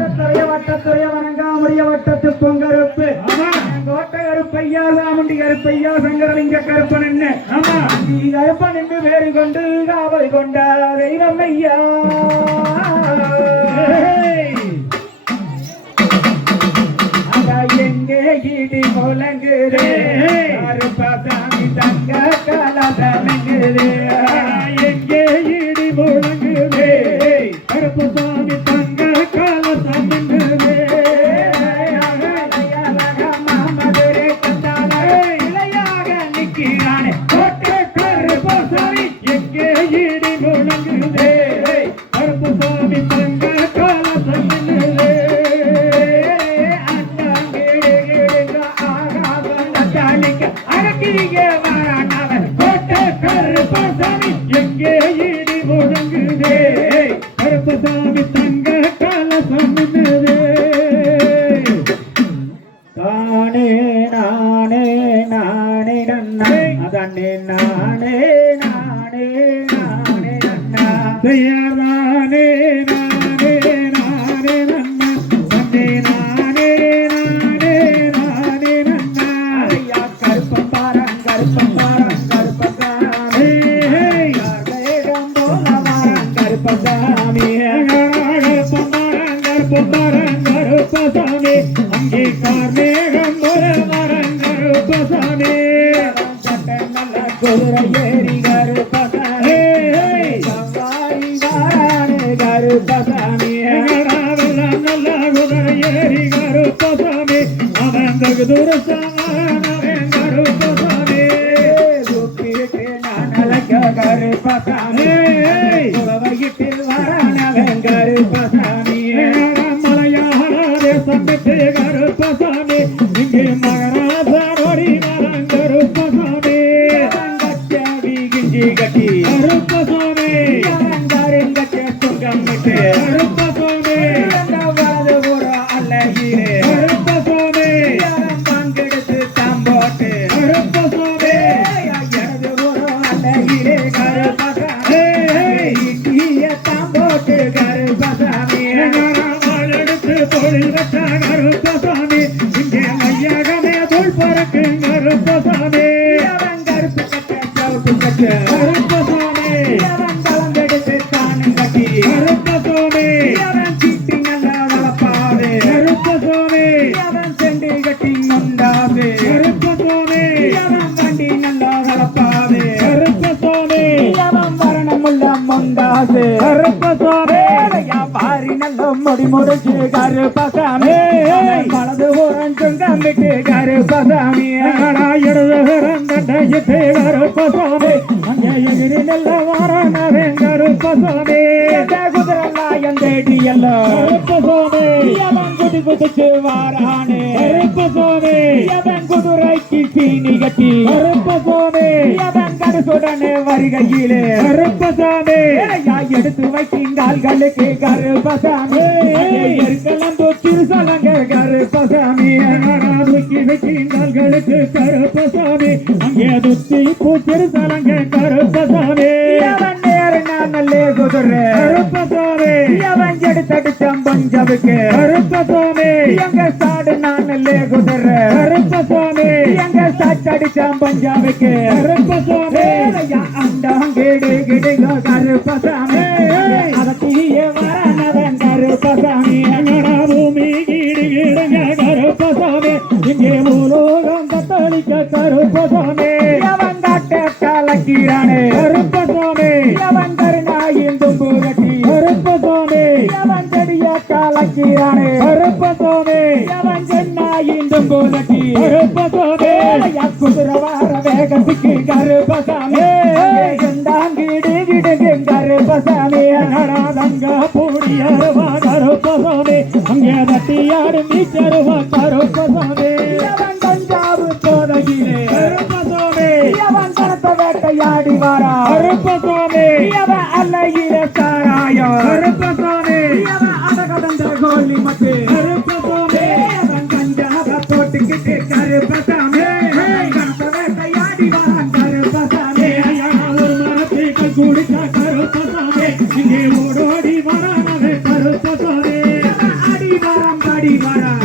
வட்டத்துறைய வணங்காமுடிய வட்டத்து பொங்கருப்பு கோட்ட கருப்பையா சாமுண்டி கருப்பையா சங்கரலிங்க கருப்பன் என்ன கருப்பன் என்று பேரு கொண்டு காவல் கொண்ட தெய்வம் ஐயா எங்கே இடி முழங்குது கருப்பசாமி தங்க கலசலங்குது எங்கே இடி முழங்குது கருப்பசாமி தங்க கலசலங்குது இளையாக நிற்கிறானே கருப்பசாமி எங்கே இடி முழங்குது கருப்பசாமி தங்க கலசலங்குது எங்கே இடி முழங்குதே கருப்பசாமி தங்க கலசம் தானே நானே நானே நன்னா அதனே நானே நானே நானே நன்னா நானே நானே நானே நன்னா தன்னே நானே நானே நானே நன்னா ஐயா கருப்பம் பாரங் கருப்பம் பாரங் கருப்பசாமி கருப்பசாமி கருப்பசாமி அங்கே கார்மேகம் ஒரு மரம் கருப்பசாமி நல்ல குதிரை ஏறி கருப்பசாமி சவாரி வாரானே கருப்பசாமி நல்ல குதிரை ஏறி கருப்பசாமி அவன் வெகு தூரசாமன் கருப்பசாமி சுப்பிட்டு நான் அழைக்க கருப்பசாமி உலகிட்டில் வாரானவன் கருப்பசாமி மலையாளே சம்பிட்டு கருப்பசாமி இங்கே மகராசனோடி மரம் கருப்பசாமி கிஞ்சி கட்டி கருப்பசாமி கருங்கட்டே சுங்கமிட்டு கருப்பசாமி வலது புற அல்லகிரே கருப்பசாமி பங்கெடுத்து தாம்போட்டு கருப்பசாமி இடது புற அல்லகிரே கருப்பசாமி தாம்போட்டு கருப்பசாமி எடுத்து தொழில் வச்ச கருப்பசாமி இங்கே மையகமே தோல் பறக்கு கருப்பசாமி அவன் கருப்பு கட்ட சவுக்கு கட்ட கருப்பசாமி அவன் கலந்தெடுத்து தானும் கட்டி கருப்பசாமி அவன் சீட்டி நல்லா வளர்ப்பாது கருப்பசாமி அவன் செண்டு கட்டி நொண்டாது கருப்பசாமி அவன் வண்டி நல்லா வளர்ப்பாது கருப்பசாமி அவன் வரணமுள்ள மொண்டாது கருப்பசாமி பாரி நல்ல முடி முடிச்சு கருப்பசாமி வலது ஊரன் சுங்கமிட்டு கருப்பசாமி இடது கருப்பசாமி அங்கே எகிரி நல்ல வாரணவன் கருப்பசாமி குதிரலாயம் தேடி எல்லாம் கருப்பசாமி அவன் குதி குதிச்சு வாரானே கருப்பசாமி அவன் குதிரைக்கு சீனி கட்டி கருப்பசாமி அவன் கடுசுடனே வருகையிலே கருப்பசாமி எடுத்து வைக்கின்றாள்களுக்கு கருப்பசாமி எருக்கலம் தொட்டில் சலங்க கருப்பசாமி தூக்கி வைக்கின்றாள்களுக்கு கருப்பசாமி அங்கே துத்தி பூச்சிரு சலங்க கருப்பசாமி அவன் நேரு நான் நல்லே குதிரை கருப்பசாமி அவன் எடுத்தடிச்சம் பஞ்சவுக்கு கருப்பசாமி எங்க சாடு நான் நல்லே குதிரை கருப்பசாமி எங்க சாச்சடிச்சம் பஞ்சாவுக்கு கருப்பசாமி அண்டாங்கிடு கிடுங்க கருப்பசாமி அதற்கியே வரணவன் கருப்பசாமி பூமி கீடு கிடுங்க கருப்பசாமி இங்கே பூலோகம் தத்தளிக்க கருப்பசாமி அவன் காட்ட கலக்கிறானே கருப்பசாமி அவன் கருணாயின் தும்பு கட்டி கருப்பசாமி அவன் செடிய கலக்கிறானே கருப்பசாமி அவன் சென்னாயின் தும்பு கட்டி கருப்பசாமி குதிரை வார வேகத்துக்கு கருப்பசாமி கண்டாங்கிடு கிடுங்க கருப்பசாமி தங்க பூடியருவா கருப்பசாமி அங்கே தட்டியாடு நீச்சருவா கருப்பசாமி அவன் தஞ்சாவு தோதகிலே கருப்பசாமி அவன் கருத்த வேட்டையாடி வாரா கருப்பசாமி அவன் அல்லகில சாராயம் கருப்பசாமி அவன் அடகதந்த கோலி மட்டு கருப்பசாமி அவன் கஞ்சாவ போட்டுக்கிட்டு கருப்பசாமி கருத்த வேட்டையாடி வாரான் கருப்பசாமி ஒரு மரத்தை குடிச்ச கருப்பசாமி இங்கே ஓடோடி வரானவே கருப்பசாமி அடி ஆடி வாரா